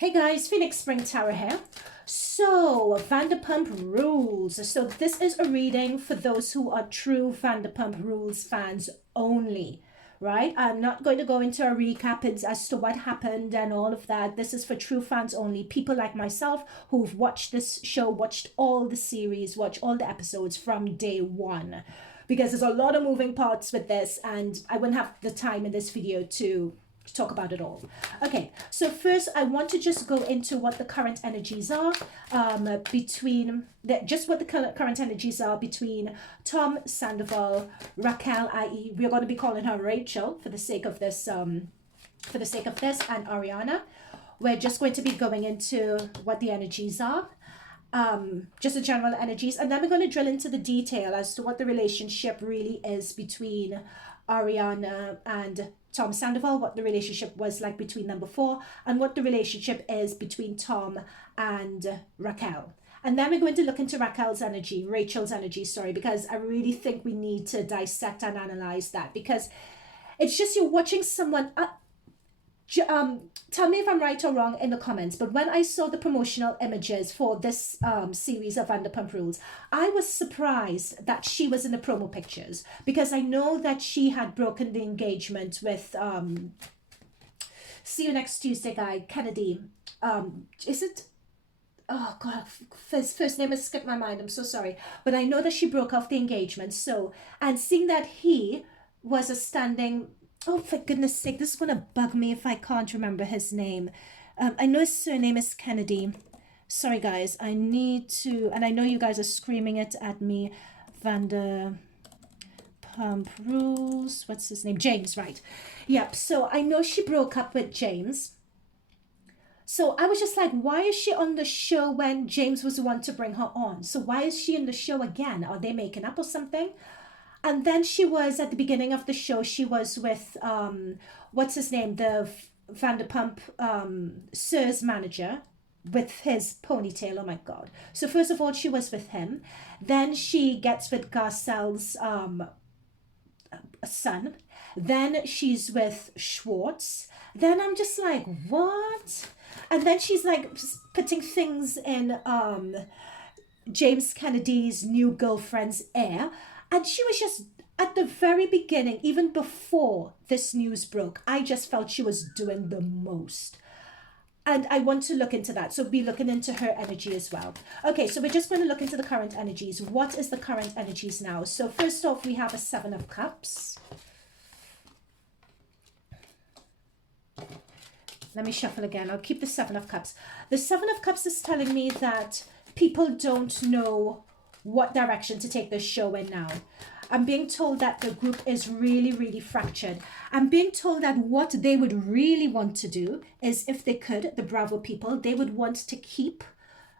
Hey guys, Phoenix Spring Tarot here. So, Vanderpump Rules. So this is a reading for those who are true Vanderpump Rules fans only, right? I'm not going to go into a recap as to what happened and all of that. This is for true fans only. People like myself who've watched this show, watched all the series, watched all the episodes from day one. Because there's a lot of moving parts with this and I wouldn't have the time in this video to talk about it all. Okay, so first I want to just go into what the current energies are between Tom, Sandoval, Raquel, i.e. we're going to be calling her Rachel for the sake of this and Ariana. We're just going to be going into what the energies are, just the general energies, and then we're going to drill into the detail as to what the relationship really is between Ariana and Tom Sandoval, what the relationship was like between them before, and what the relationship is between Tom and Raquel. And then we're going to look into Rachel's energy, sorry, because I really think we need to dissect and analyze that, because it's just you're watching someone. Tell me if I'm right or wrong in the comments, but when I saw the promotional images for this series of Vanderpump Rules, I was surprised that she was in the promo pictures, because I know that she had broken the engagement with see you next Tuesday guy, Kennedy. Is it? Oh God, his first name has skipped my mind. I'm so sorry. But I know that she broke off the engagement. So, and seeing that he was a standing... Oh, for goodness sake, this is going to bug me if I can't remember his name. I know his surname is Kennedy. Sorry, guys. I need to... And I know you guys are screaming it at me. Vanderpump Rules. What's his name? James, right. Yep. So I know she broke up with James. So I was just like, why is she on the show when James was the one to bring her on? So why is she in the show again? Are they making up or something? And then she was, at the beginning of the show, she was with, what's his name? The Vanderpump Sir's manager with his ponytail. Oh my God. So first of all, she was with him. Then she gets with Garcelle's son. Then she's with Schwartz. Then I'm just like, what? And then she's like putting things in James Kennedy's new girlfriend's ear. And she was just, at the very beginning, even before this news broke, I just felt she was doing the most. And I want to look into that. So be looking into her energy as well. Okay, so we're just going to look into the current energies. What is the current energies now? So first off, we have a 7 of Cups. Let me shuffle again. I'll keep the 7 of Cups. The 7 of Cups is telling me that people don't know what direction to take this show in now. I'm being told that the group is really, really fractured. I'm being told that what they would really want to do is, if they could, the Bravo people, they would want to keep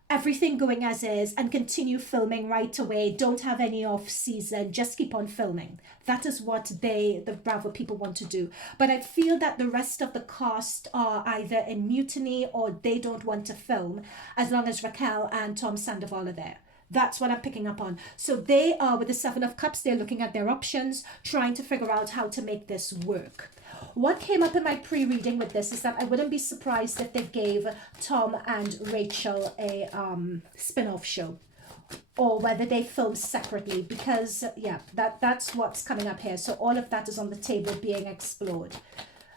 everything going as is and continue filming right away. Don't have any off season, just keep on filming. That is what the Bravo people want to do. But I feel that the rest of the cast are either in mutiny or they don't want to film as long as Raquel and Tom Sandoval are there. That's what I'm picking up on. So they are, with the 7 of Cups, they're looking at their options, trying to figure out how to make this work. What came up in my pre-reading with this is that I wouldn't be surprised if they gave Tom and Rachel a spin-off show, or whether they film separately, because yeah, that's what's coming up here. So all of that is on the table being explored.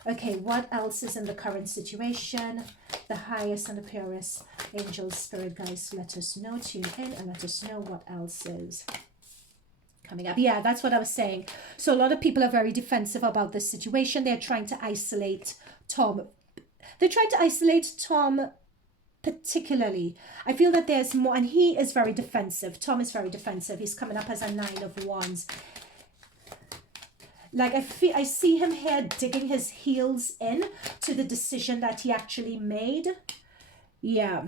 Okay, what else is in the current situation? The highest and the purest angels, spirit guides, let us know. Tune in and let us know what else is coming up. Yeah, that's what I was saying. So a lot of people are very defensive about this situation. They're trying to isolate Tom. They're trying to isolate Tom particularly. I feel that there's more, and he is very defensive. Tom is very defensive. He's coming up as a 9 of Wands. Like I see him here digging his heels in to the decision that he actually made. Yeah.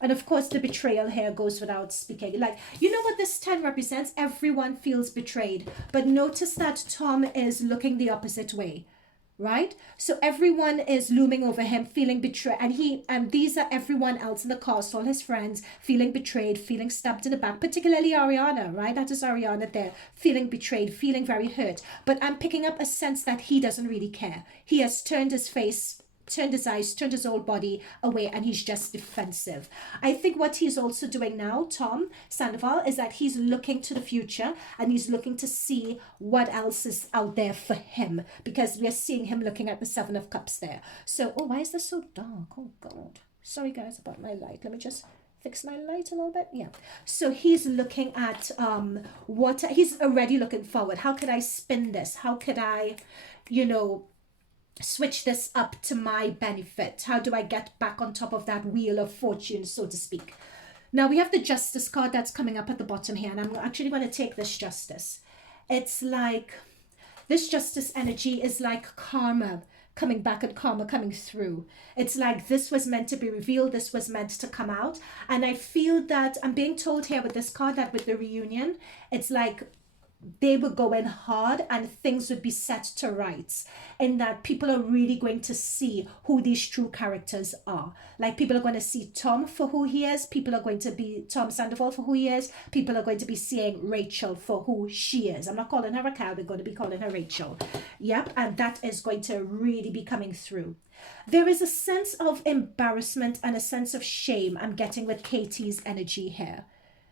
And of course the betrayal here goes without speaking. Like, you know what this 10 represents? Everyone feels betrayed. But notice that Tom is looking the opposite way. Right? So everyone is looming over him, feeling betrayed. And these are everyone else in the cast, all his friends, feeling betrayed, feeling stabbed in the back, particularly Ariana, right? That is Ariana there, feeling betrayed, feeling very hurt. But I'm picking up a sense that he doesn't really care. He has turned his face turned his eyes, turned his whole body away, and he's just defensive. I think what he's also doing now, Tom Sandoval, is that he's looking to the future and he's looking to see what else is out there for him, because we're seeing him looking at the Seven of Cups there. So, oh, why is this so dark? Oh, God. Sorry, guys, about my light. Let me just fix my light a little bit. Yeah. So he's looking at what he's already looking forward. How could I spin this? How could I, you know, switch this up to my benefit? How do I get back on top of that wheel of fortune, so to speak? Now we have the Justice card that's coming up at the bottom here, and I'm actually going to take this Justice. It's like, this Justice energy is like karma coming back, and karma coming through. It's like this was meant to be revealed, this was meant to come out. And I feel that I'm being told here with this card that with the reunion, it's like they were going hard and things would be set to rights, in that people are really going to see who these true characters are. Like, people are going to see Tom for who he is, people are going to be Tom Sandoval for who he is, people are going to be seeing Rachel for who she is. I'm not calling her Raquel, we're going to be calling her Rachel. Yep, and that is going to really be coming through. There is a sense of embarrassment and a sense of shame I'm getting with Katie's energy here.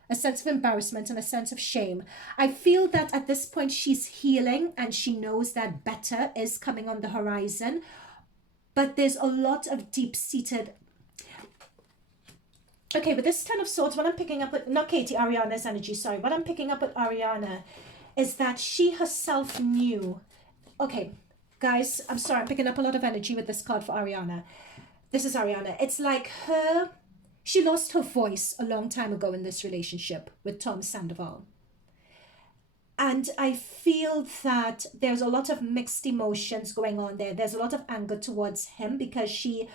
A sense of embarrassment and a sense of shame. I feel that at this point she's healing and she knows that better is coming on the horizon. But there's a lot of deep-seated... Okay, with this Ten of Swords, what I'm picking up with... Not Katie, Ariana's energy, sorry. What I'm picking up with Ariana is that she herself knew... Okay, guys, I'm sorry, I'm picking up a lot of energy with this card for Ariana. This is Ariana. It's like her... She lost her voice a long time ago in this relationship with Tom Sandoval. And I feel that there's a lot of mixed emotions going on there. There's a lot of anger towards him because she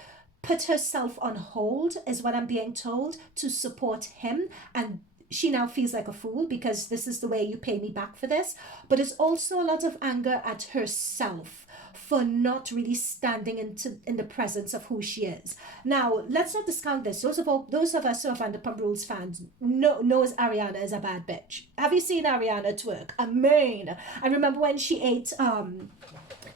put herself on hold, is what I'm being told, to support him. And she now feels like a fool because this is the way you pay me back for this. But it's also a lot of anger at herself for not really standing in the presence of who she is. Now, let's not discount this. Those of us who are Vanderpump Rules fans knows Ariana is a bad bitch. Have you seen Ariana twerk? I mean, I remember when she ate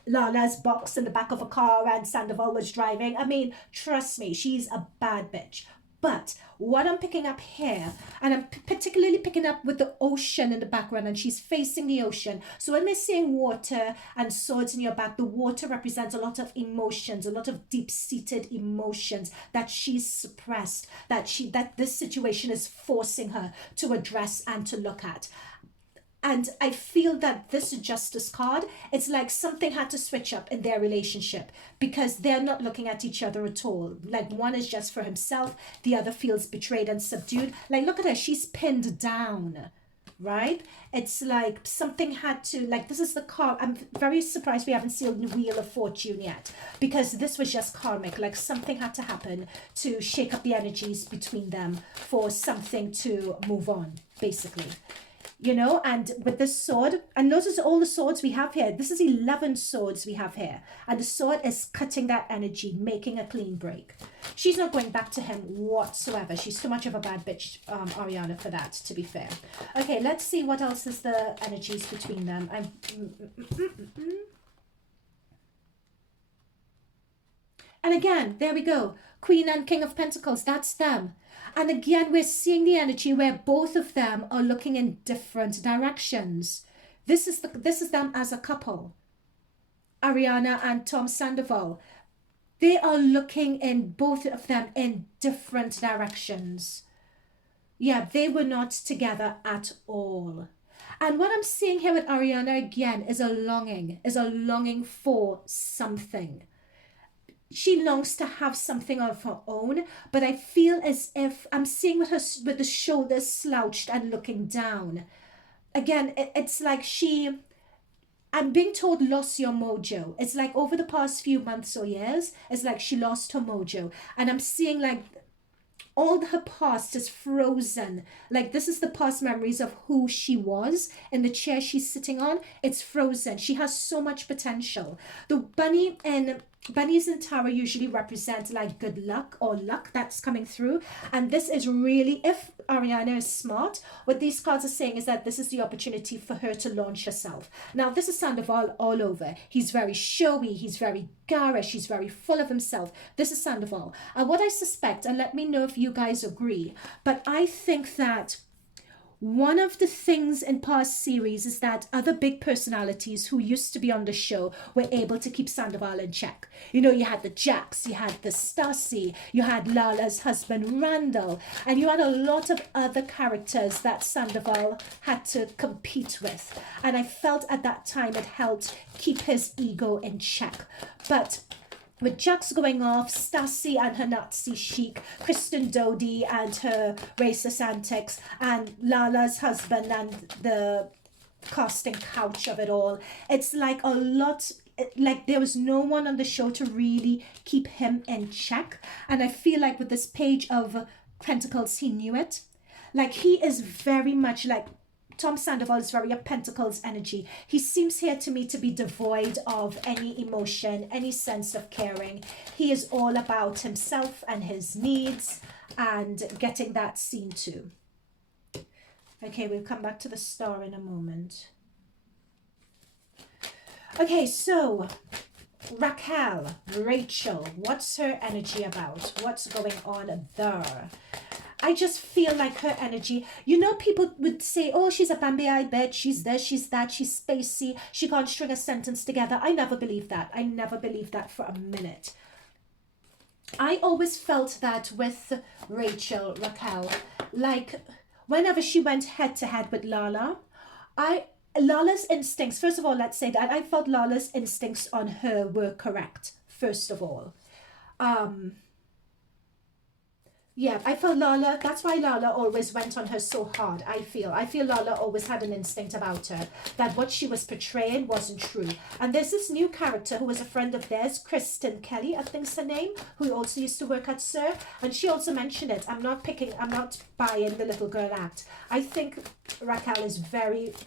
Lala's box in the back of a car and Sandoval was driving. I mean, trust me, she's a bad bitch. But what I'm picking up here, and I'm particularly picking up with the ocean in the background, and she's facing the ocean. So when we're seeing water and swords in your back, the water represents a lot of emotions, a lot of deep-seated emotions that she's suppressed, that this situation is forcing her to address and to look at. And I feel that this Justice card, it's like something had to switch up in their relationship because they're not looking at each other at all. Like, one is just for himself, the other feels betrayed and subdued. Like, look at her, she's pinned down, right? It's like something had to, like, this is the card. I'm very surprised we haven't seen the Wheel of Fortune yet, because this was just karmic. Like, something had to happen to shake up the energies between them for something to move on, basically. You know, and with this sword, and notice all the swords we have here. This is 11 swords we have here. And the sword is cutting that energy, making a clean break. She's not going back to him whatsoever. She's too much of a bad bitch, Ariana, for that, to be fair. Okay, let's see what else is the energies between them. And again, there we go. Queen and King of Pentacles, that's them. And again, we're seeing the energy where both of them are looking in different directions. This is them as a couple. Ariana and Tom Sandoval. They are looking in, both of them, in different directions. Yeah, they were not together at all. And what I'm seeing here with Ariana again is a longing for something. She longs to have something of her own, but I feel as if I'm seeing with her with the shoulders slouched and looking down. Again, it's like I'm being told, lost your mojo. It's like over the past few months or years, it's like she lost her mojo. And I'm seeing like all her past is frozen. Like, this is the past memories of who she was in the chair she's sitting on. It's frozen. She has so much potential. The bunny in Bunnies in tarot usually represent like good luck or luck that's coming through. And this is really, if Ariana is smart, what these cards are saying is that this is the opportunity for her to launch herself. Now, this is Sandoval all over. He's very showy, he's very garish, he's very full of himself. This is Sandoval. And what I suspect, and let me know if you guys agree, but I think that one of the things in past series is that other big personalities who used to be on the show were able to keep Sandoval in check. You know, you had the Jax, you had the Stassi, you had Lala's husband Randall, and you had a lot of other characters that Sandoval had to compete with. And I felt at that time it helped keep his ego in check. But with Jax going off, Stassi and her Nazi chic, Kristen Doty and her racist antics, and Lala's husband and the casting couch of it all, it's like a lot, like there was no one on the show to really keep him in check. And I feel like with this Page of Pentacles, he knew it. Like he is very much like, Tom Sandoval is very a Pentacles energy. He seems here to me to be devoid of any emotion, any sense of caring. He is all about himself and his needs and getting that seen to. Okay, we'll come back to the star in a moment. Okay, so Raquel, Rachel, what's her energy about? What's going on there? I just feel like her energy, you know, people would say, oh, she's a Bambi-eyed bitch, she's this, she's that, she's spacey, she can't string a sentence together. I never believed that. I never believed that for a minute. I always felt that with Raquel, like whenever she went head to head with Lala, Lala's instincts, first of all, let's say that I felt Lala's instincts on her were correct, first of all. Yeah, I felt Lala, that's why Lala always went on her so hard, I feel. Lala always had an instinct about her, that what she was portraying wasn't true. And there's this new character who was a friend of theirs, Kristen Kelly, I think's her name, who also used to work at Sir, and she also mentioned it. I'm not buying the little girl act. I think Raquel is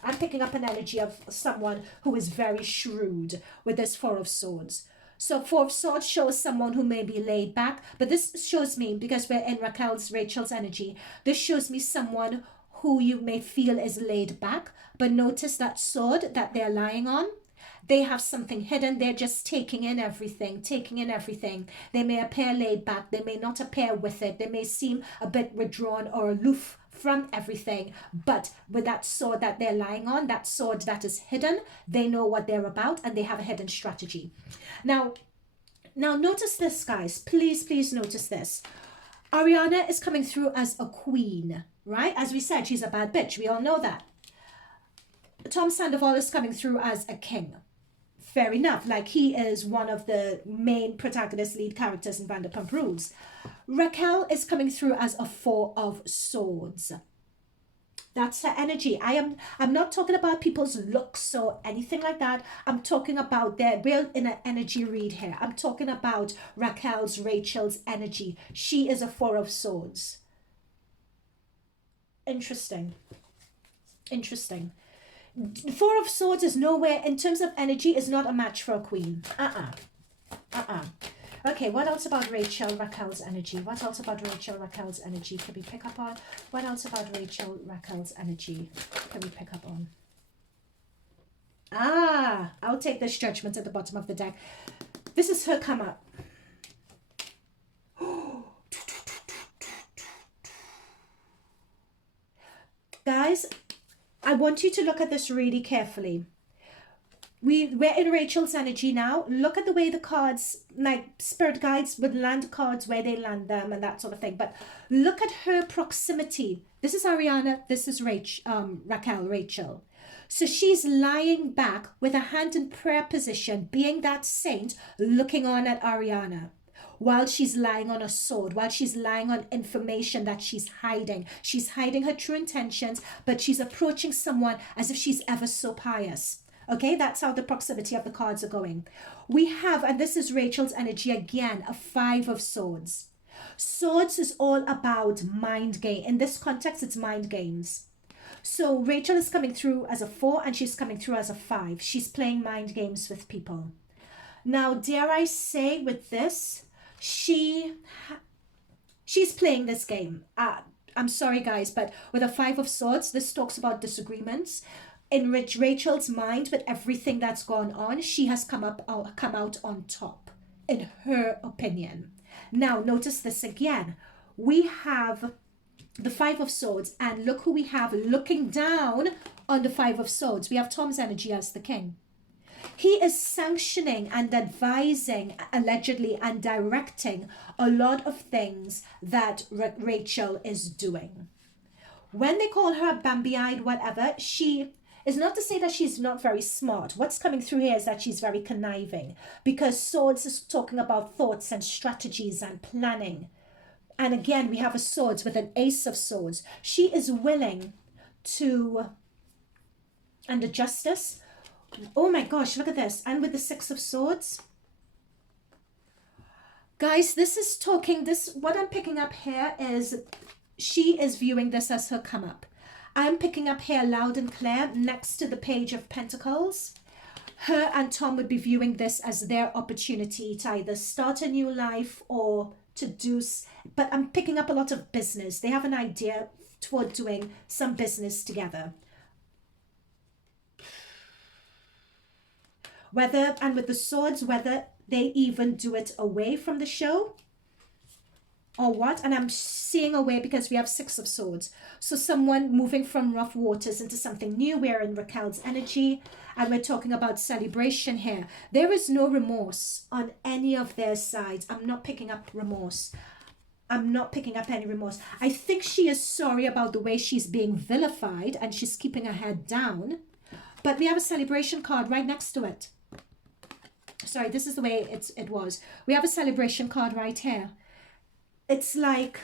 I'm picking up an energy of someone who is very shrewd with this Four of Swords. So Four of Swords shows someone who may be laid back, but this shows me, because we're in Rachel's energy, this shows me someone who you may feel is laid back, but notice that sword that they're lying on, they have something hidden. They're just taking in everything. They may appear laid back. They may not appear with it. They may seem a bit withdrawn or aloof from everything, but with that sword that they're lying on, that sword that is hidden, they know what they're about and they have a hidden strategy. Now notice this, guys. Please notice this. Ariana is coming through as a queen, right? As we said, she's a bad bitch. We all know that. Tom Sandoval is coming through as a king. Fair enough. Like, he is one of the main protagonist lead characters in Vanderpump Rules. Raquel is coming through as a Four of Swords. That's her energy. I'm not talking about people's looks or anything like that. I'm talking about their real inner energy read here. I'm talking about Rachel's energy. She is a Four of Swords. Interesting. Four of Swords is nowhere, in terms of energy, is not a match for a queen. Okay, what else about Rachel's energy? What else about Rachel's energy can we pick up on? What else about Rachel's energy can we pick up on? I'll take this Judgment at the bottom of the deck. This is her come up. Guys, I want you to look at this really carefully. We're in Rachel's energy now. Look at the way the cards, like spirit guides would land cards where they land them and that sort of thing. But look at her proximity. This is Ariana. This is Rachel. So she's lying back with a hand in prayer position, being that saint, looking on at Ariana, while she's lying on a sword, while she's lying on information that she's hiding. She's hiding her true intentions, but she's approaching someone as if she's ever so pious. Okay, that's how the proximity of the cards are going. We have, and this is Rachel's energy again, a Five of Swords. Swords is all about mind game. In this context, it's mind games. So Rachel is coming through as a 4 and she's coming through as a 5. She's playing mind games with people. Now, dare I say with this, she's playing this game. I'm sorry, guys, but with a Five of Swords, this talks about disagreements. In Rachel's mind, with everything that's gone on, she has come out on top, in her opinion. Now, notice this again. We have the Five of Swords, and look who we have looking down on the Five of Swords. We have Tom's energy as the king. He is sanctioning and advising, allegedly, and directing a lot of things that Rachel is doing. When they call her Bambi-eyed, whatever, she is not to say that she's not very smart. What's coming through here is that she's very conniving, because Swords is talking about thoughts and strategies and planning. And again, we have a Swords with an Ace of Swords. She is willing to, and the Justice. Oh my gosh, look at this. And with the Six of Swords. Guys, this is talking, what I'm picking up here is she is viewing this as her come up. I'm picking up here loud and clear next to the Page of Pentacles. Her and Tom would be viewing this as their opportunity to either start a new life or to do, but I'm picking up a lot of business. They have an idea toward doing some business together. Whether, and with the Swords, whether they even do it away from the show or what. And I'm seeing away because we have Six of Swords. So someone moving from rough waters into something new. We're in Raquel's energy, and we're talking about celebration here. There is no remorse on any of their sides. I'm not picking up remorse. I'm not picking up any remorse. I think she is sorry about the way she's being vilified, and she's keeping her head down. But we have a celebration card right next to it. Sorry, this is the way it was. We have a celebration card right here. It's like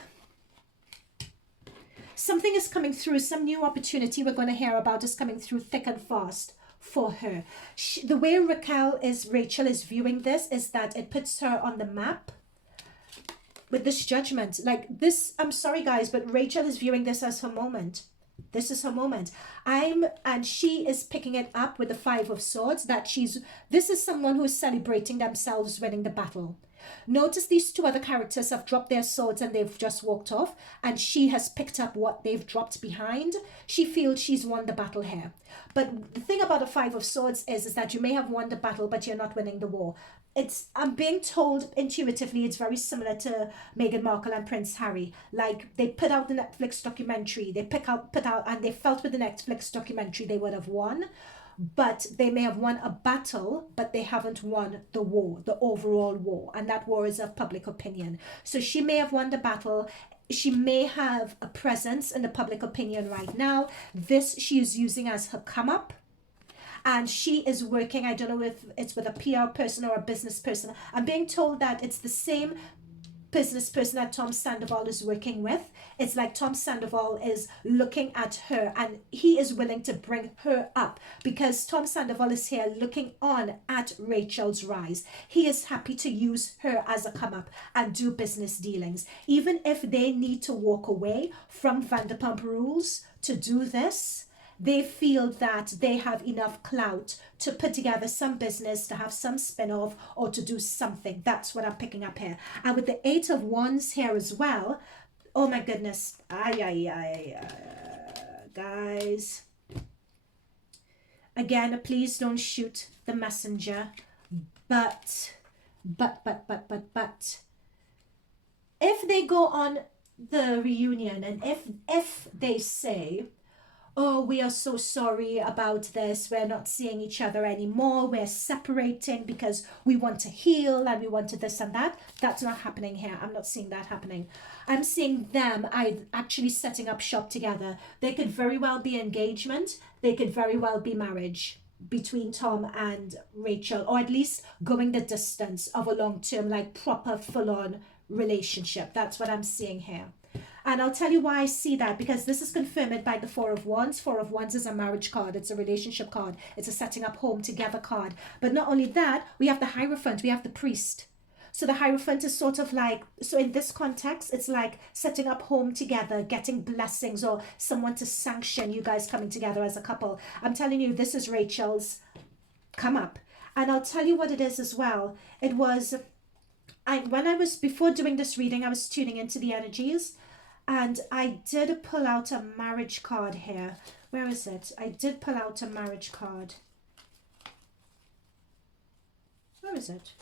something is coming through, some new opportunity we're going to hear about is coming through thick and fast for her. The way Rachel is viewing this is that it puts her on the map with this judgment. Like this, I'm sorry guys, but Rachel is viewing this as her moment. This is her moment. And she is picking it up with the Five of Swords, that this is someone who is celebrating themselves winning the battle. Notice these two other characters have dropped their swords and they've just walked off, and she has picked up what they've dropped behind. She feels she's won the battle here. But the thing about the Five of Swords is that you may have won the battle, but you're not winning the war. I'm being told intuitively it's very similar to Meghan Markle and Prince Harry. Like, they put out the Netflix documentary, they put out, and they felt with the Netflix documentary they would have won. But they may have won a battle, but they haven't won the war, the overall war. And that war is of public opinion. So she may have won the battle. She may have a presence in the public opinion right now. This she is using as her come up. And she is working, I don't know if it's with a PR person or a business person. I'm being told that it's the same business person that Tom Sandoval is working with. It's like Tom Sandoval is looking at her and he is willing to bring her up, because Tom Sandoval is here looking on at Rachel's rise. He is happy to use her as a come up and do business dealings, even if they need to walk away from Vanderpump Rules to do this. They feel that they have enough clout to put together some business, to have some spin-off, or to do something. That's what I'm picking up here. And with the Eight of Wands here as well, oh my goodness. Guys. Again, please don't shoot the messenger. But. If they go on the reunion, and if they say, oh, we are so sorry about this, we're not seeing each other anymore, we're separating because we want to heal and we want to this and that, that's not happening here. I'm not seeing that happening. I'm seeing them actually setting up shop together. They could very well be engagement, they could very well be marriage between Tom and Rachel, or at least going the distance of a long-term, like proper full-on relationship. That's what I'm seeing here. And I'll tell you why I see that, because this is confirmed by the Four of Wands. Four of Wands is a marriage card. It's a relationship card. It's a setting up home together card. But not only that, we have the Hierophant. We have the priest. So the Hierophant is sort of like, so in this context, it's like setting up home together, getting blessings, or someone to sanction you guys coming together as a couple. I'm telling you, this is Rachel's come up. And I'll tell you what it is as well. It was, when I was, before doing this reading, I was tuning into the energies, and I did pull out a marriage card here. Where is it? I did pull out a marriage card. Where is it?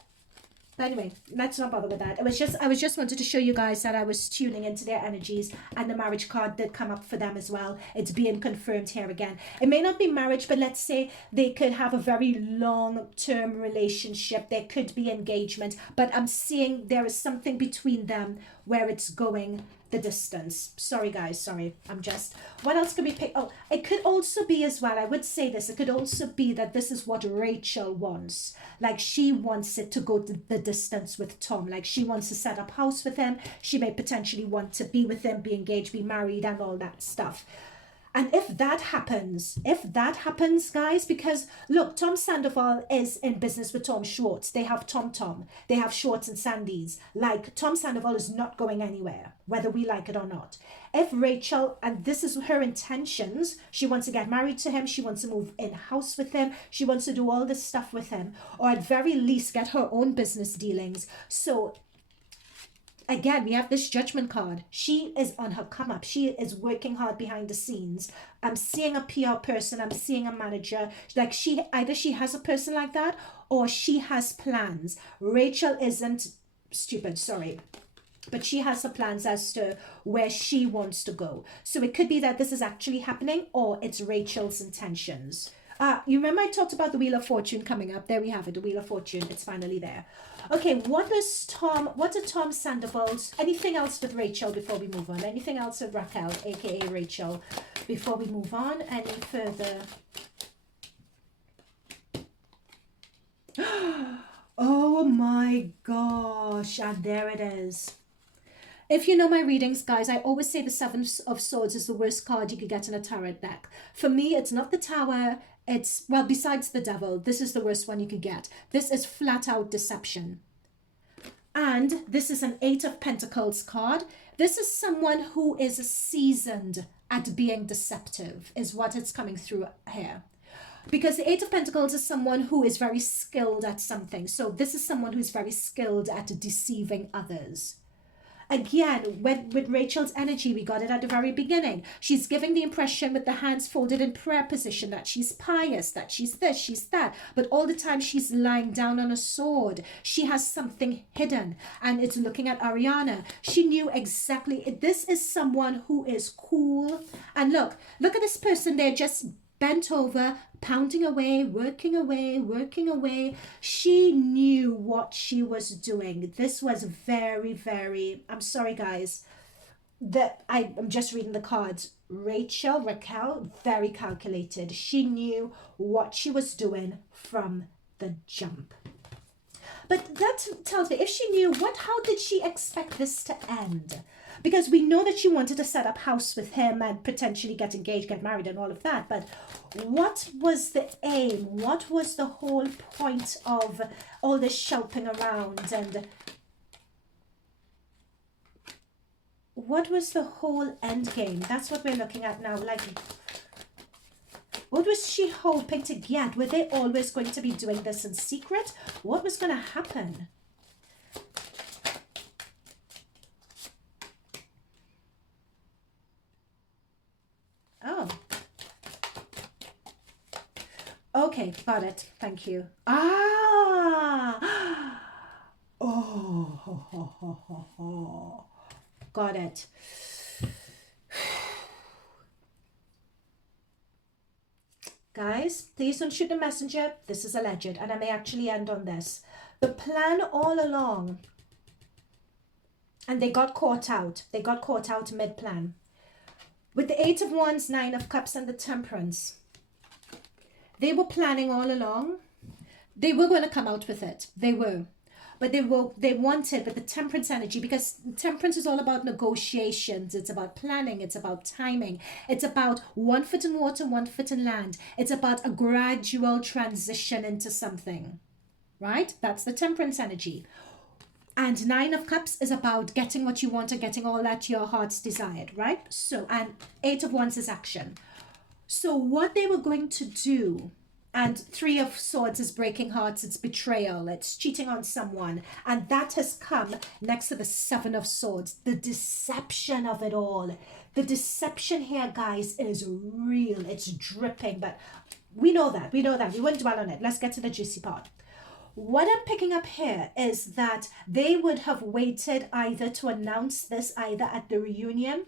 But anyway, let's not bother with that. I was just wanted to show you guys that I was tuning into their energies, and the marriage card did come up for them as well. It's being confirmed here again. It may not be marriage, but let's say they could have a very long-term relationship. There could be engagement, but I'm seeing there is something between them where it's going the distance. Sorry guys, sorry. What else could we pick? Oh, it could also be as well, I would say this, it could also be that this is what Rachel wants. Like, she wants it to go the distance with Tom. Like, she wants to set up house with him. She may potentially want to be with him, be engaged, be married, and all that stuff. And if that happens, guys, because look, Tom Sandoval is in business with Tom Schwartz. They have Tom. They have Schwartz and Sandy's. Like, Tom Sandoval is not going anywhere, whether we like it or not. If Rachel, and this is her intentions, she wants to get married to him, she wants to move in house with him, she wants to do all this stuff with him, or at very least get her own business dealings. So again, we have this judgment card. She is on her come up. She is working hard behind the scenes. I'm seeing a PR person. I'm seeing a manager. Like, either she has a person like that, or she has plans. Rachel isn't stupid, sorry, but she has her plans as to where she wants to go. So it could be that this is actually happening, or it's Rachel's intentions. You remember I talked about the Wheel of Fortune coming up? There we have it, the Wheel of Fortune. It's finally there. Okay, what are Tom Sandoval's, anything else with Rachel before we move on? Anything else with Raquel, aka Rachel, before we move on any further? Oh my gosh, and there it is. If you know my readings, guys, I always say the Seven of Swords is the worst card you could get in a tarot deck. For me, it's not the Tower. It's, well, besides the Devil, this is the worst one you could get. This is flat out deception. And this is an Eight of Pentacles card. This is someone who is seasoned at being deceptive, is what it's coming through here. Because the Eight of Pentacles is someone who is very skilled at something. So this is someone who's very skilled at deceiving others. Again, with Rachel's energy, we got it at the very beginning. She's giving the impression with the hands folded in prayer position that she's pious, that she's this, she's that. But all the time she's lying down on a sword. She has something hidden. And it's looking at Ariana. She knew exactly. This is someone who is cool. And look at this person. They're just bent over, pounding away, working away, working away. She knew what she was doing. This was very, very, I'm sorry guys, that I'm just reading the cards. Raquel, very calculated. She knew what she was doing from the jump. But that tells me, if she knew, how did she expect this to end? Because we know that she wanted to set up house with him and potentially get engaged, get married and all of that. But what was the aim? What was the whole point of all this shopping around? And what was the whole end game? That's what we're looking at now. Like, what was she hoping to get? Were they always going to be doing this in secret? What was going to happen? Oh. Okay, got it. Thank you. Ah! Oh. Got it. Guys, please don't shoot the messenger. This is alleged, and I may actually end on this. The plan all along, and they got caught out. They got caught out mid-plan. With the Eight of Wands, Nine of Cups, and the Temperance, they were planning all along. They were going to come out with it. They were. But they wanted with the Temperance energy, because Temperance is all about negotiations. It's about planning. It's about timing. It's about 1 foot in water, 1 foot in land. It's about a gradual transition into something, right? That's the Temperance energy. And Nine of Cups is about getting what you want and getting all that your heart's desired, right? So, and Eight of Wands is action. So what they were going to do, And Three of Swords is breaking hearts, it's betrayal, it's cheating on someone. And that has come next to the Seven of Swords, the deception of it all. The deception here, guys, is real. It's dripping, but we know that. We know that. We won't dwell on it. Let's get to the juicy part. What I'm picking up here is that they would have waited either to announce this either at the reunion,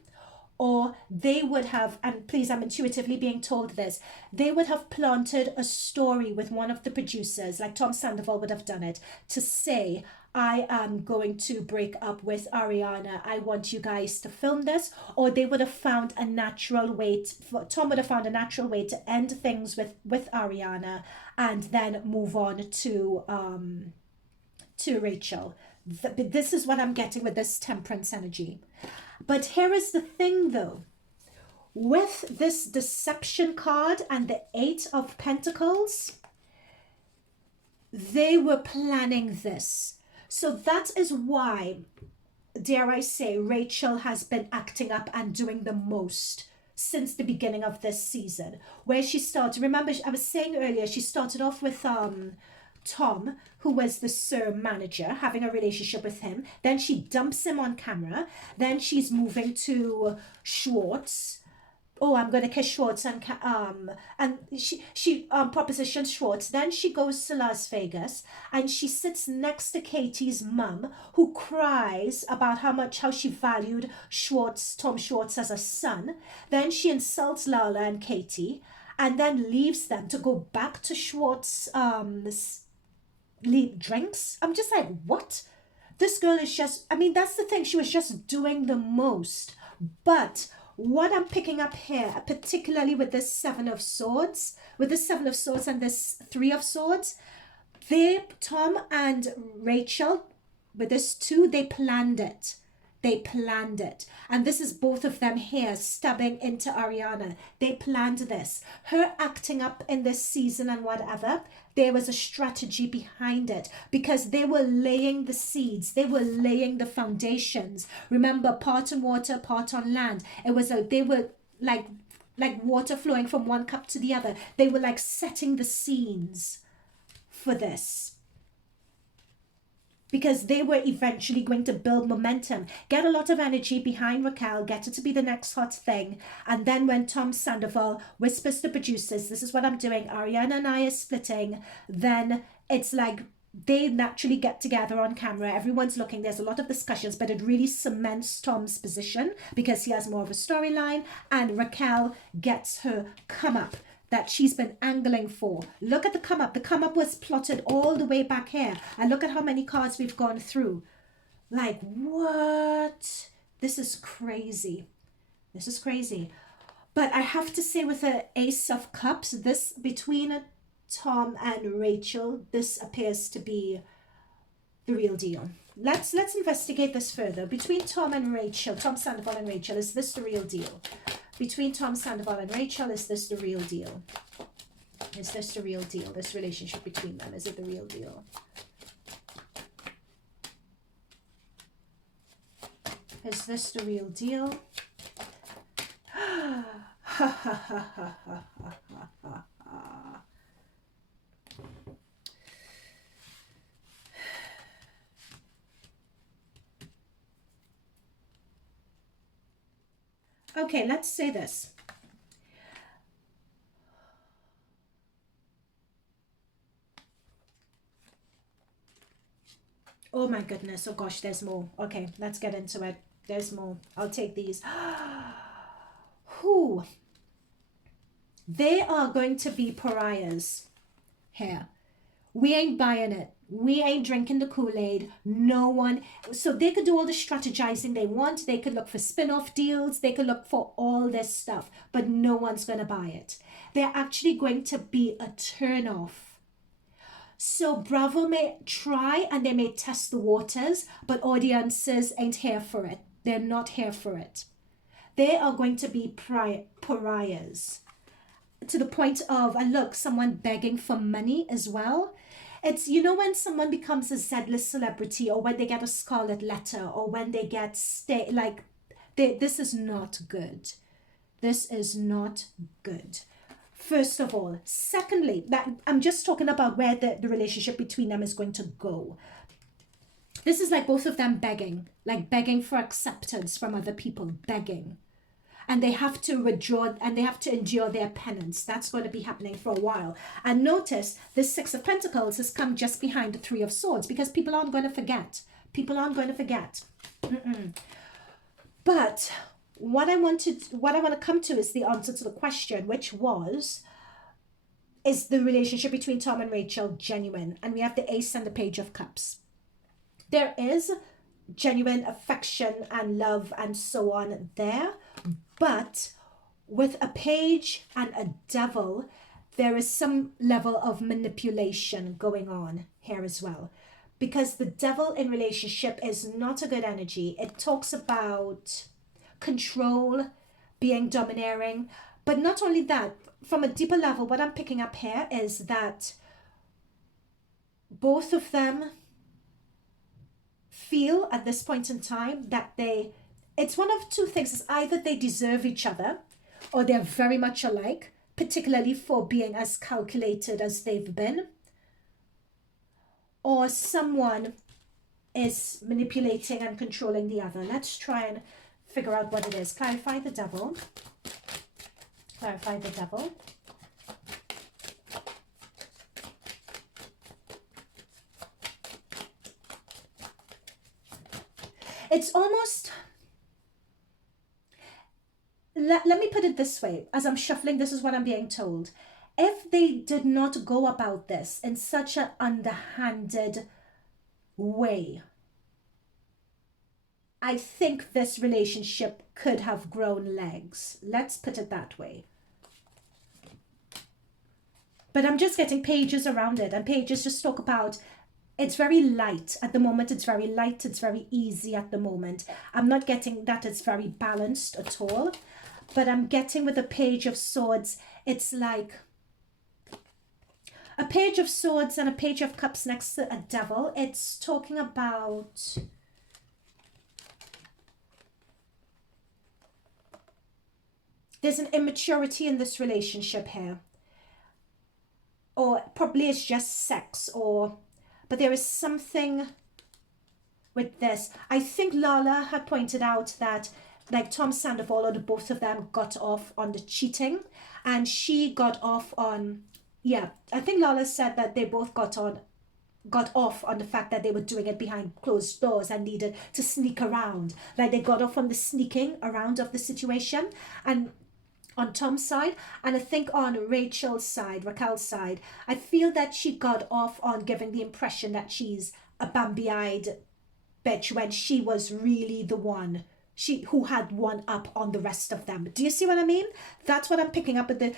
or they would have, and please, I'm intuitively being told this, they would have planted a story with one of the producers, like Tom Sandoval would have done it, to say, I am going to break up with Ariana. I want you guys to film this. Or they would have found a natural way, Tom would have found a natural way to end things with Ariana and then move on to Rachel. This is what I'm getting with this Temperance energy. But here is the thing though. With this deception card and the Eight of Pentacles, they were planning this. So that is why, dare I say, Rachel has been acting up and doing the most since the beginning of this season. Where she started, remember I was saying earlier, she started off with Tom, who was the SIR manager, having a relationship with him. Then she dumps him on camera. Then she's moving to Schwartz. Oh, I'm going to kiss Schwartz, and she propositions Schwartz. Then she goes to Las Vegas and she sits next to Katie's mum, who cries about how she valued Tom Schwartz as a son. Then she insults Lala and Katie, and then leaves them to go back to Schwartz drinks. I'm just like, what? This girl is just, I mean, that's the thing. She was just doing the most. But what I'm picking up here, particularly with this Seven of Swords, and this Three of Swords, Tom and Rachel, with this two, they planned it. They planned it. And this is both of them here stabbing into Ariana. They planned this. Her acting up in this season and whatever, there was a strategy behind it because they were laying the seeds. They were laying the foundations. Remember, part on water, part on land. They were like water flowing from one cup to the other. They were like setting the scenes for this, because they were eventually going to build momentum, get a lot of energy behind Raquel, get her to be the next hot thing. And then when Tom Sandoval whispers to producers, this is what I'm doing, Ariana and I are splitting, then it's like they naturally get together on camera. Everyone's looking. There's a lot of discussions, but it really cements Tom's position because he has more of a storyline, and Raquel gets her come up that she's been angling for. Look at the come up. The come up was plotted all the way back here. And look at how many cards we've gone through. Like, what? This is crazy. This is crazy. But I have to say, with the Ace of Cups, this between Tom and Rachel, this appears to be the real deal. Let's investigate this further. Between Tom and Rachel, Tom Sandoval and Rachel, is this the real deal? Between Tom Sandoval and Rachel, is this the real deal? Is this the real deal? This relationship between them, is it the real deal? Is this the real deal? Okay, let's say this. Oh my goodness. Oh gosh, there's more. Okay, let's get into it. There's more. I'll take these. Who? They are going to be pariahs here. We ain't buying it. We ain't drinking the Kool-Aid. No one. So they could do all the strategizing they want. They could look for spin-off deals. They could look for all this stuff. But no one's going to buy it. They're actually going to be a turn-off. So Bravo may try and they may test the waters, but audiences ain't here for it. They're not here for it. They are going to be pariahs. To the point of, and look, someone begging for money as well. It's, you know, when someone becomes a Z-list celebrity, or when they get a scarlet letter, or when they get this is not good. This is not good. First of all. Secondly, that I'm just talking about where the relationship between them is going to go. This is like both of them begging, like begging for acceptance from other people, begging. And they have to withdraw and they have to endure their penance. That's going to be happening for a while. And notice the Six of Pentacles has come just behind the Three of Swords, because people aren't going to forget. People aren't going to forget. But what I want to come to is the answer to the question, which was, is the relationship between Tom and Rachel genuine? And we have the Ace and the Page of Cups. There is genuine affection and love and so on there, but with a page and a devil, there is some level of manipulation going on here as well, because the devil in relationship is not a good energy. It talks about control, being domineering, but not only that, from a deeper level, what I'm picking up here is that both of them feel at this point in time that it's one of two things. It's either they deserve each other or they're very much alike, particularly for being as calculated as they've been, or someone is manipulating and controlling the other. Let's try and figure out what it is. Clarify the devil. Clarify the devil. It's almost, let me put it this way. As I'm shuffling, this is what I'm being told. If they did not go about this in such an underhanded way, I think this relationship could have grown legs. Let's put it that way. But I'm just getting pages around it, and pages just talk about, it's very light at the moment. It's very light. It's very easy at the moment. I'm not getting that it's very balanced at all. But I'm getting with a Page of Swords, it's like a Page of Swords and a Page of Cups next to a devil. It's talking about there's an immaturity in this relationship here. Or probably it's just sex, but there is something with this. I think Lala had pointed out that like Tom Sandoval, or the both of them got off on the cheating, and she got off on, yeah, I think Lala said that they both got off on the fact that they were doing it behind closed doors and needed to sneak around. Like they got off on the sneaking around of the situation, and on Tom's side, and I think on Rachel's side, Raquel's side, I feel that she got off on giving the impression that she's a Bambi-eyed bitch when she was really the one who had one up on the rest of them. Do you see what I mean? That's what I'm picking up at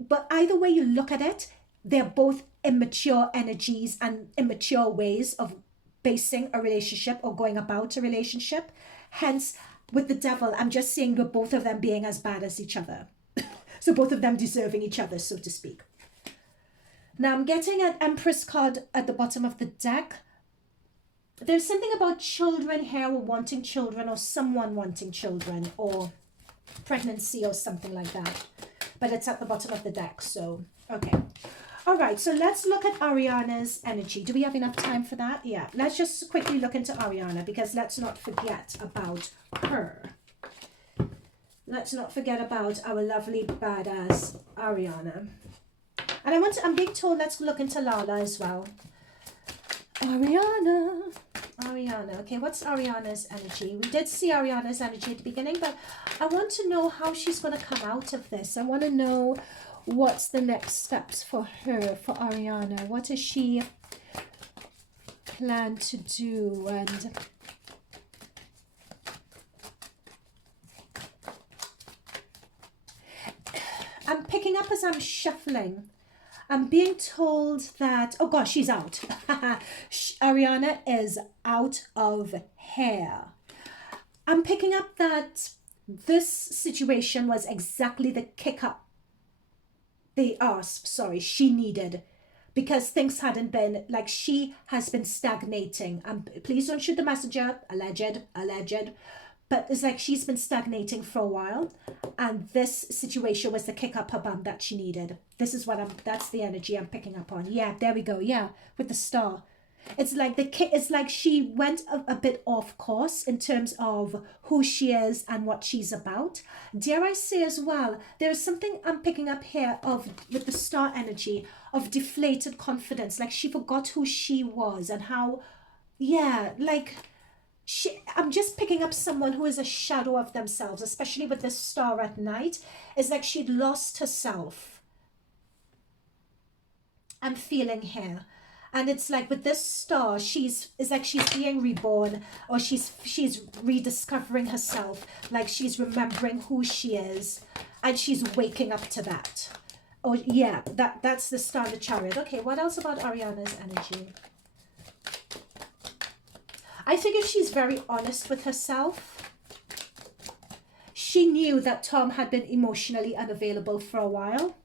but either way you look at it, they're both immature energies and immature ways of basing a relationship or going about a relationship. Hence, with the devil, I'm just seeing the both of them being as bad as each other. So both of them deserving each other, so to speak. Now I'm getting an Empress card at the bottom of the deck. There's something about children here, or wanting children, or someone wanting children, or pregnancy or something like that. But it's at the bottom of the deck, so okay. All right, so let's look at Ariana's energy. Do we have enough time for that? Yeah, let's just quickly look into Ariana, because let's not forget about her. Let's not forget about our lovely badass Ariana. And I'm being told let's look into Lala as well. Ariana. Okay, what's Ariana's energy? We did see Ariana's energy at the beginning, but I want to know how she's going to come out of this. I want to know what's the next steps for her, for Ariana. What does she plan to do? And I'm picking up as I'm shuffling. I'm being told that, oh gosh, she's out. Ariana is out of here. I'm picking up that this situation was exactly the kick up she needed, because things hadn't been, like, she has been stagnating. Please don't shoot the messenger, alleged, but it's like she's been stagnating for a while, and this situation was the kick up her bum that she needed. This is what that's the energy I'm picking up on. Yeah, there we go. Yeah, with the star. It's like it's like she went a bit off course in terms of who she is and what she's about. Dare I say as well, there's something I'm picking up here of with the star energy of deflated confidence. Like she forgot who she was and how, yeah, like I'm just picking up someone who is a shadow of themselves, especially with this star at night. It's like she'd lost herself. I'm feeling here. And it's like with this star, it's like she's being reborn, or she's rediscovering herself, like she's remembering who she is, and she's waking up to that. Oh yeah, that's the star in the chariot. Okay, what else about Ariana's energy? I think if she's very honest with herself, she knew that Tom had been emotionally unavailable for a while.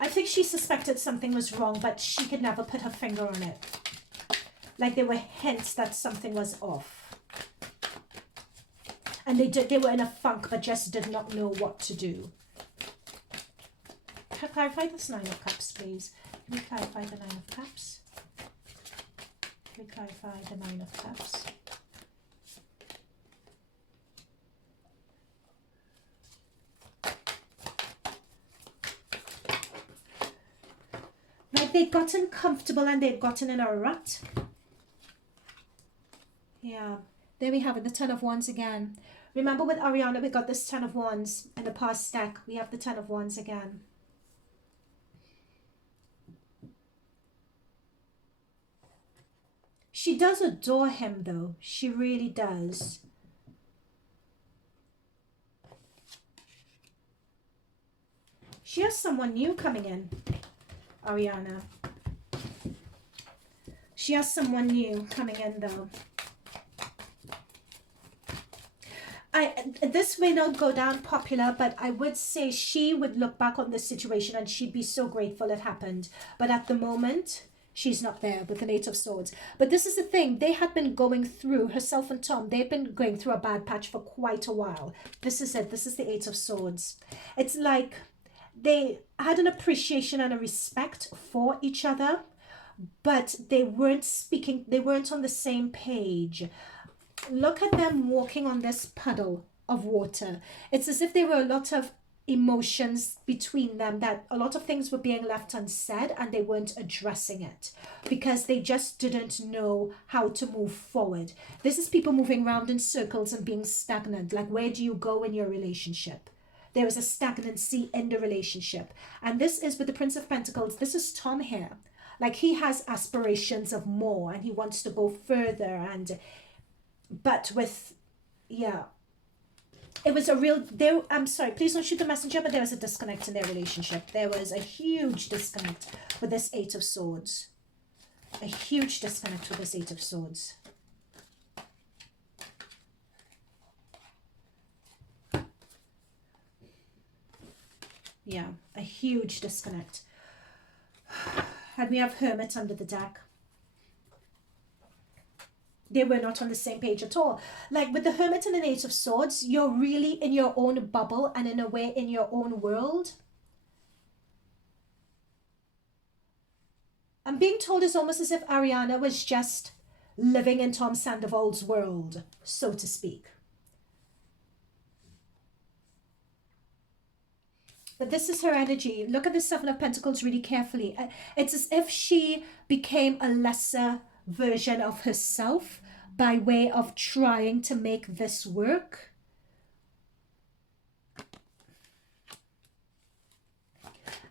I think she suspected something was wrong, but she could never put her finger on it. Like there were hints that something was off. And they were in a funk, but just did not know what to do. Can I clarify this Nine of Cups, please? Can we clarify the Nine of Cups? Can we clarify the Nine of Cups? Like they'd gotten comfortable and they'd gotten in a rut. Yeah, there we have it, the Ten of Wands again. Remember with Ariana, we got this Ten of Wands in the past stack. We have the Ten of Wands again. She does adore him though. She really does. She has someone new coming in, Ariana. She has someone new coming in though. This may not go down popular, but I would say she would look back on this situation and she'd be so grateful it happened. But at the moment, she's not there with the Eight of Swords. But this is the thing. They had been going through, herself and Tom, they've been going through a bad patch for quite a while. This is it. This is the Eight of Swords. It's like they had an appreciation and a respect for each other, but they weren't speaking, they weren't on the same page. Look at them walking on this puddle of water. It's as if there were a lot of emotions between them, that a lot of things were being left unsaid and they weren't addressing it because they just didn't know how to move forward. This is people moving around in circles and being stagnant. Like, where do you go in your relationship? There is a stagnancy in the relationship. And this is with the Prince of Pentacles. This is Tom here. Like, he has aspirations of more and he wants to go further, and but with, yeah, it was a real, there, I'm sorry, please don't shoot the messenger, but there was a disconnect in their relationship. There was a huge disconnect with this Eight of Swords. A huge disconnect with this Eight of Swords. Yeah, a huge disconnect. And we have Hermit under the deck. They were not on the same page at all. Like with the Hermit and the Eight of Swords, you're really in your own bubble and in a way in your own world. I'm being told it's almost as if Ariana was just living in Tom Sandoval's world, so to speak. But this is her energy. Look at the Seven of Pentacles really carefully. It's as if she became a lesser version of herself by way of trying to make this work.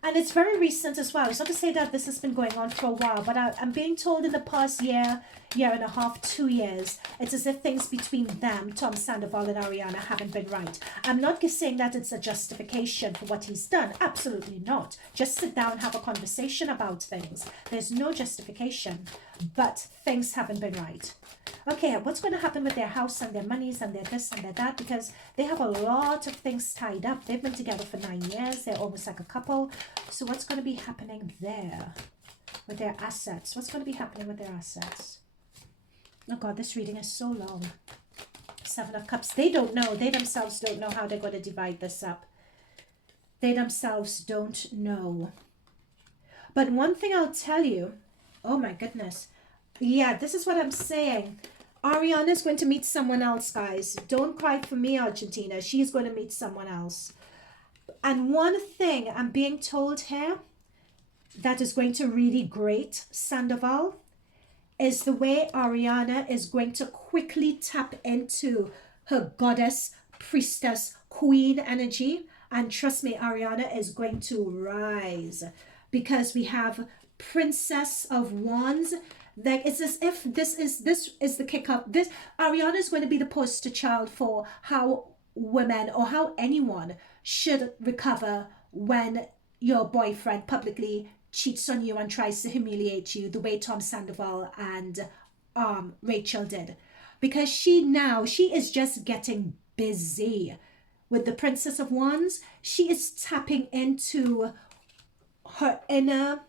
And it's very recent as well. It's not to say that this has been going on for a while, but I'm being told in the past year, year and a half, 2 years. It's as if things between them, Tom Sandoval and Ariana, haven't been right. I'm not saying that it's a justification for what he's done. Absolutely not. Just sit down, have a conversation about things. There's no justification, but things haven't been right. Okay, what's going to happen with their house and their monies and their this and their that? Because they have a lot of things tied up. They've been together for 9 years. They're almost like a couple. So what's going to be happening there with their assets? What's going to be happening with their assets? Oh God, this reading is so long. 7 of Cups. They don't know. They themselves don't know how they're going to divide this up. They themselves don't know. But one thing I'll tell you, oh my goodness. Yeah, this is what I'm saying. Ariana is going to meet someone else, guys. Don't cry for me, Argentina. She's going to meet someone else. And one thing I'm being told here that is going to really grate Sandoval is the way Ariana is going to quickly tap into her goddess, priestess, queen energy. And trust me, Ariana is going to rise. Because we have Princess of Wands. Like, it's as if this is the kick up. This Ariana is going to be the poster child for how women or how anyone should recover when your boyfriend publicly cheats on you and tries to humiliate you, the way Tom Sandoval and Rachel did. Because she is just getting busy with the Princess of Wands. She is tapping into her inner.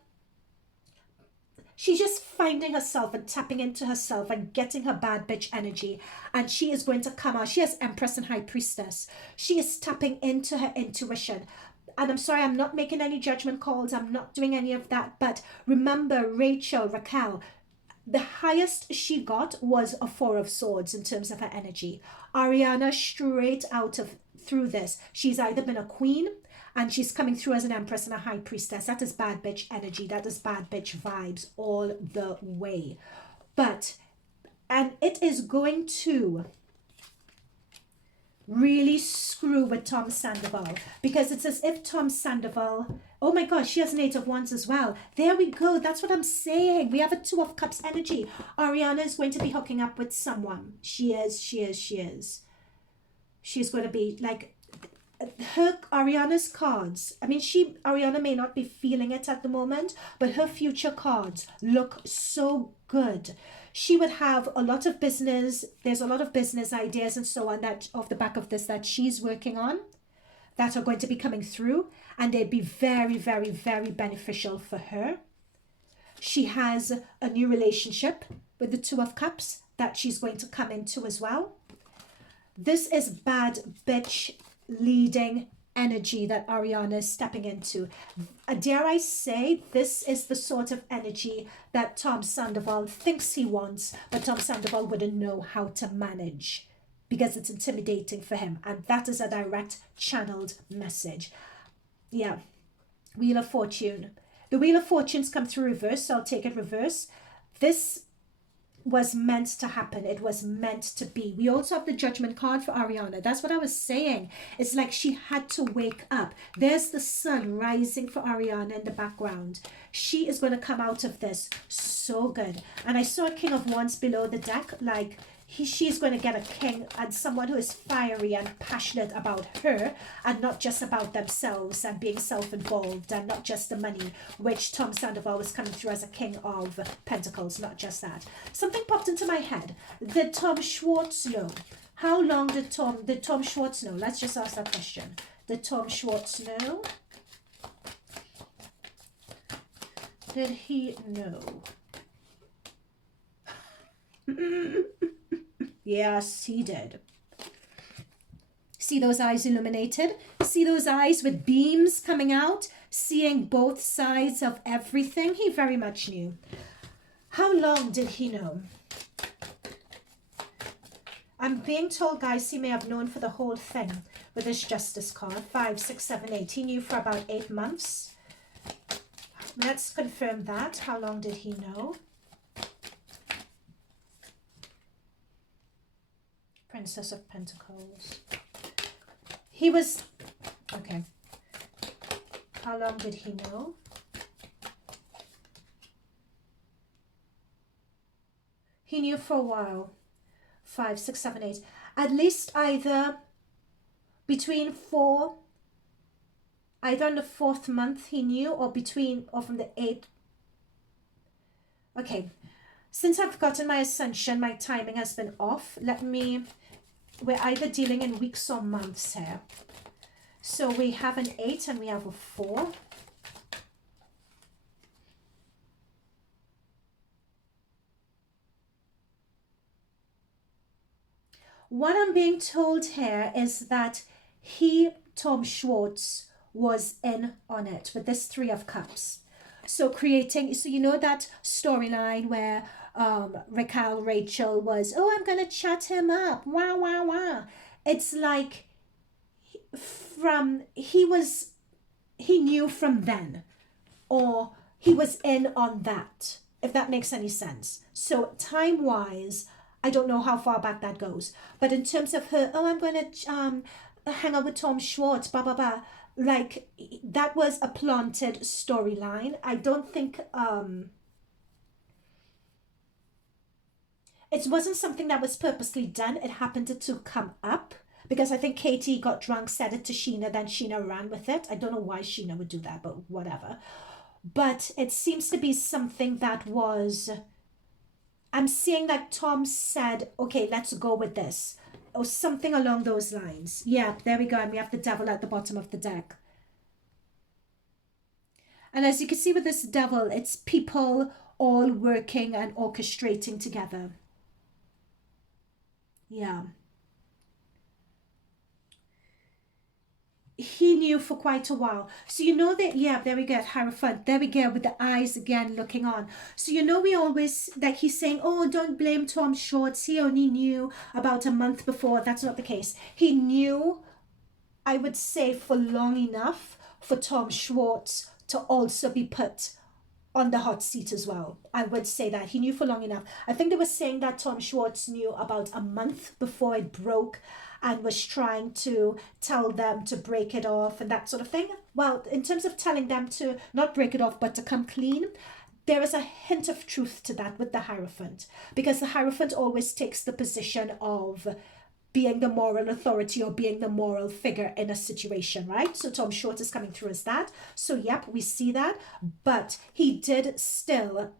She's just finding herself and tapping into herself and getting her bad bitch energy. And she is going to come out. She has Empress and High Priestess. She is tapping into her intuition. And I'm sorry, I'm not making any judgment calls. I'm not doing any of that. But remember, Raquel, the highest she got was a 4 of Swords in terms of her energy. Ariana, straight out of through this, she's either been a queen, and she's coming through as an Empress and a High Priestess. That is bad bitch energy. That is bad bitch vibes all the way. And it is going to really screw with Tom Sandoval. Because it's as if Tom Sandoval, oh my gosh, she has an 8 of Wands as well. There we go. That's what I'm saying. We have a 2 of Cups energy. Ariana is going to be hooking up with someone. She is. She's going to be like... Ariana's cards, I mean, Ariana may not be feeling it at the moment, but her future cards look so good. She would have a lot of business. There's a lot of business ideas and so on that off the back of this that she's working on that are going to be coming through, and they'd be very, very, very beneficial for her. She has a new relationship with the 2 of Cups that she's going to come into as well. This is bad bitch leading energy that Ariana is stepping into. Dare I say, this is the sort of energy that Tom Sandoval thinks he wants, but Tom Sandoval wouldn't know how to manage because it's intimidating for him. And that is a direct channeled message. Yeah. Wheel of Fortune. The Wheel of Fortune's come through reverse, so I'll take it reverse. This was meant to happen. It was meant to be. We also have the Judgment card for Ariana. That's what I was saying. It's like she had to wake up. There's the sun rising for Ariana in the background. She is going to come out of this so good. And I saw a King of Wands below the deck. Like she's going to get a king and someone who is fiery and passionate about her and not just about themselves and being self-involved and not just the money, which Tom Sandoval was coming through as a King of Pentacles, not just that. Something popped into my head. Did Tom Schwartz know? How long did Tom Schwartz know? Let's just ask that question. Did Tom Schwartz know? Did he know? Yes, he did. See those eyes illuminated? See those eyes with beams coming out? Seeing both sides of everything? He very much knew. How long did he know? I'm being told, guys, he may have known for the whole thing with this Justice card. 5, 6, 7, 8. He knew for about 8 months. Let's confirm that. How long did he know? Princess of Pentacles. He was... Okay. How long did he know? He knew for a while. 5, 6, 7, 8. At least either between 4, either in the 4th month he knew, or from the 8th. Okay, since I've gotten my ascension, my timing has been off. We're either dealing in weeks or months here. So we have an 8 and we have a 4. What I'm being told here is that Tom Schwartz, was in on it with this 3 of Cups. So you know that storyline where Rachel was, oh, I'm going to chat him up. Wah, wah, wah. It's like he knew from then, or he was in on that, if that makes any sense. So time-wise, I don't know how far back that goes. But in terms of her, oh, I'm going to hang out with Tom Schwartz, blah, blah, blah. Like, that was a planted storyline. I don't think... it wasn't something that was purposely done. It happened to come up. Because I think Katie got drunk, said it to Sheena, then Sheena ran with it. I don't know why Sheena would do that, but whatever. But it seems to be something that was... I'm seeing that Tom said, okay, let's go with this. Or something along those lines. Yeah, there we go. And we have the devil at the bottom of the deck. And as you can see with this devil, it's people all working and orchestrating together. Yeah. He knew for quite a while. So you know that, yeah, there we go, Hierophant. There we go, with the eyes again looking on. So you know we always, like he's saying, oh, don't blame Tom Schwartz. He only knew about a month before. That's not the case. He knew, I would say, for long enough for Tom Schwartz to also be put on the hot seat as well. I would say that. He knew for long enough. I think they were saying that Tom Schwartz knew about a month before it broke, and was trying to tell them to break it off and that sort of thing. Well, in terms of telling them to not break it off, but to come clean, there is a hint of truth to that with the Hierophant. Because the Hierophant always takes the position of being the moral authority or being the moral figure in a situation, right? So Tom Schwartz is coming through as that. So, yep, we see that. But he did still...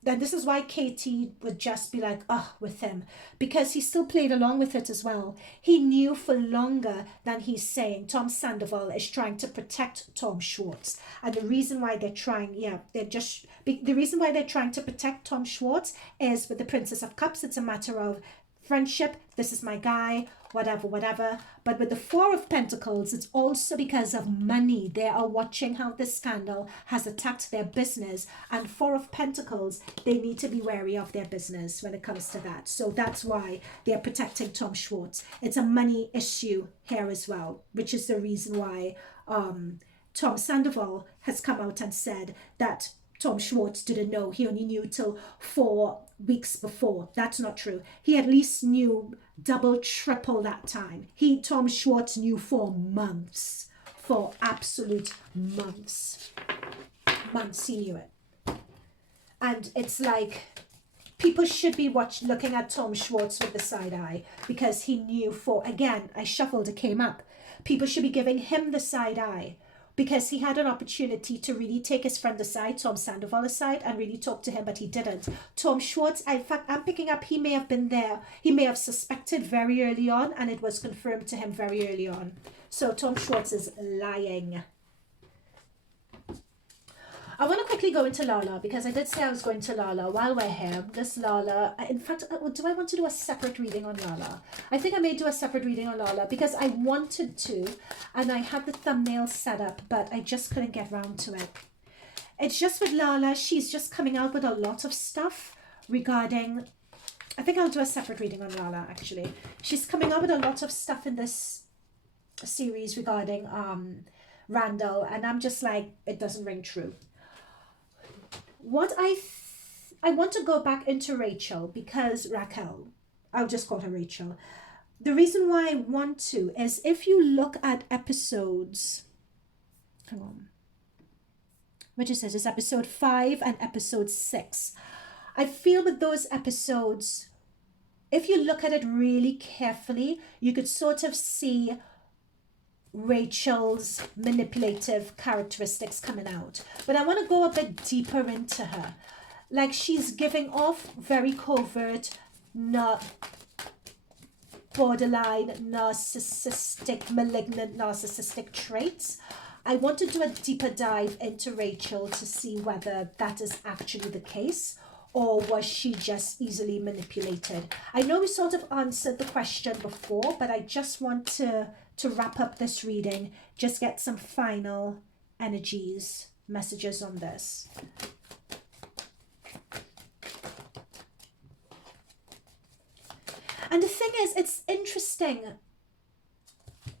Then this is why Katie would just be like, oh, with him. Because he still played along with it as well. He knew for longer than he's saying. Tom Sandoval is trying to protect Tom Schwartz. And the reason why they're trying, the reason why they're trying to protect Tom Schwartz is with the Princess of Cups. It's a matter of friendship. This is my guy, whatever. But with the 4 of Pentacles, it's also because of money. They are watching how this scandal has attacked their business. And 4 of Pentacles, they need to be wary of their business when it comes to that. So that's why they're protecting Tom Schwartz. It's a money issue here as well, which is the reason why Tom Sandoval has come out and said that Tom Schwartz didn't know. He only knew till 4 weeks before. That's not true. He at least knew double, triple that time. Tom Schwartz knew for months. For absolute months. Months he knew it. And it's like, people should be looking at Tom Schwartz with the side eye, because he knew again, I shuffled, it came up. People should be giving him the side eye, because he had an opportunity to really take his friend aside, Tom Sandoval aside, and really talk to him, but he didn't. Tom Schwartz, in fact, I'm picking up, he may have been there. He may have suspected very early on, and it was confirmed to him very early on. So Tom Schwartz is lying. I want to quickly go into Lala, because I did say I was going to Lala while we're here. This Lala, in fact, do I want to do a separate reading on Lala? I think I may do a separate reading on Lala, because I wanted to, and I had the thumbnail set up, but I just couldn't get round to it. It's just with Lala, she's just coming out with a lot of stuff regarding... I think I'll do a separate reading on Lala, actually. She's coming out with a lot of stuff in this series regarding Randall, and I'm just like, it doesn't ring true. What I want to go back into Rachel, because Raquel, I'll just call her Rachel. The reason why I want to is if you look at episodes, hang on, which it says is episode 5 and episode 6. I feel with those episodes, if you look at it really carefully, you could sort of see Rachel's manipulative characteristics coming out. But I want to go a bit deeper into her. Like, she's giving off very covert, borderline narcissistic, malignant narcissistic traits. I want to do a deeper dive into Rachel to see whether that is actually the case, or was she just easily manipulated? I know we sort of answered the question before, but I just want to wrap up this reading, just get some final energies, messages on this. And the thing is, it's interesting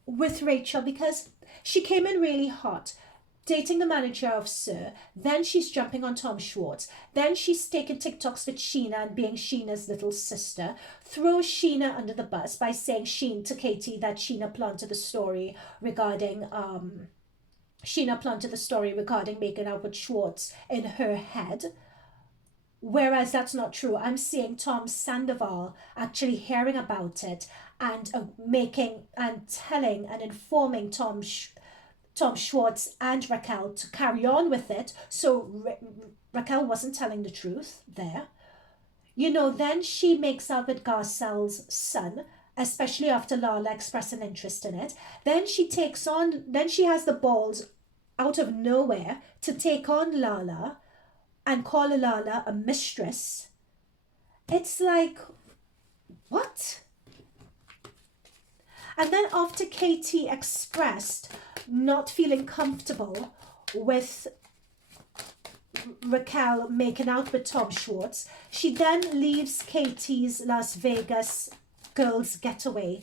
with Rachel because she came in really hot, dating the manager of Sir. Then she's jumping on Tom Schwartz. Then she's taking TikToks with Sheena and being Sheena's little sister. Throws Sheena under the bus by saying to Katie that Sheena planted the story regarding making out with Schwartz in her head. Whereas that's not true. I'm seeing Tom Sandoval actually hearing about it and telling and informing Tom Schwartz and Raquel to carry on with it. So Raquel wasn't telling the truth there. You know, then she makes out with Garcelle's son, especially after Lala expressed an interest in it. Then she has the balls out of nowhere to take on Lala and call Lala a mistress. It's like, what? And then after Katie expressed not feeling comfortable with Raquel making out with Tom Schwartz, she then leaves Katie's Las Vegas girls getaway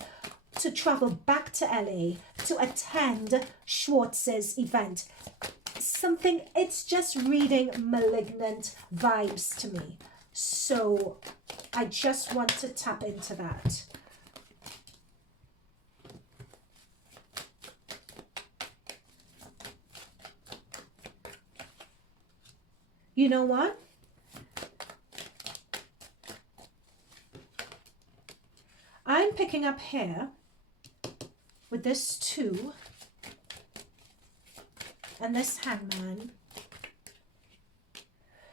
to travel back to LA to attend Schwartz's event. It's just reading malignant vibes to me. So I just want to tap into that. You know what? I'm picking up here with this 2 and this hangman.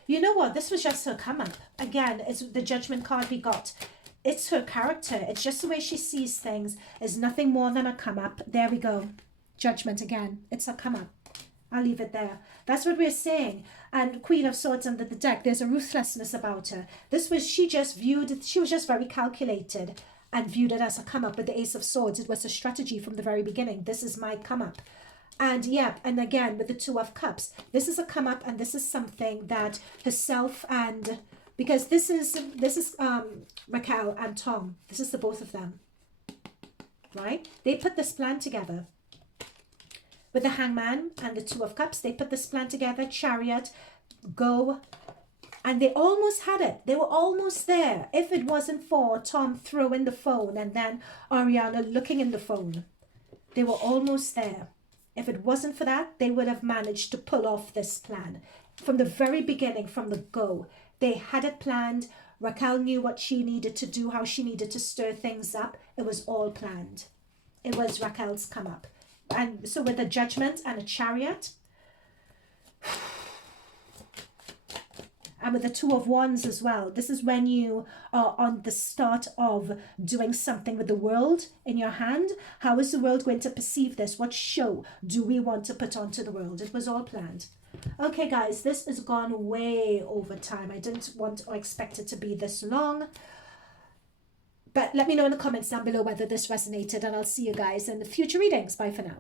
You know what? This was just her come up. Again, it's the judgment card we got. It's her character. It's just the way she sees things. It's nothing more than a come up. There we go. Judgment again. It's a come up. I'll leave it there. That's what we're saying. And Queen of Swords under the deck, there's a ruthlessness about her. She was just very calculated and viewed it as a come up with the Ace of Swords. It was a strategy from the very beginning. This is my come up. And yeah, and again with the 2 of Cups, this is a come up, and this is something that herself and, because this is Raquel and Tom. This is the both of them, right? They put this plan together. With the Hangman and the 2 of Cups, they put this plan together, Chariot, go, and they almost had it. They were almost there. If it wasn't for Tom throwing the phone and then Ariana looking in the phone, they were almost there. If it wasn't for that, they would have managed to pull off this plan. From the very beginning, from the go, they had it planned. Raquel knew what she needed to do, how she needed to stir things up. It was all planned. It was Raquel's come up. And so with a Judgment and a Chariot, and with the 2 of Wands as well, this is when you are on the start of doing something with the world in your hand. How is the world going to perceive this? What show do we want to put onto the world? It was all planned. Okay, guys, this has gone way over time. I didn't want or expect it to be this long. But let me know in the comments down below whether this resonated, and I'll see you guys in the future readings. Bye for now.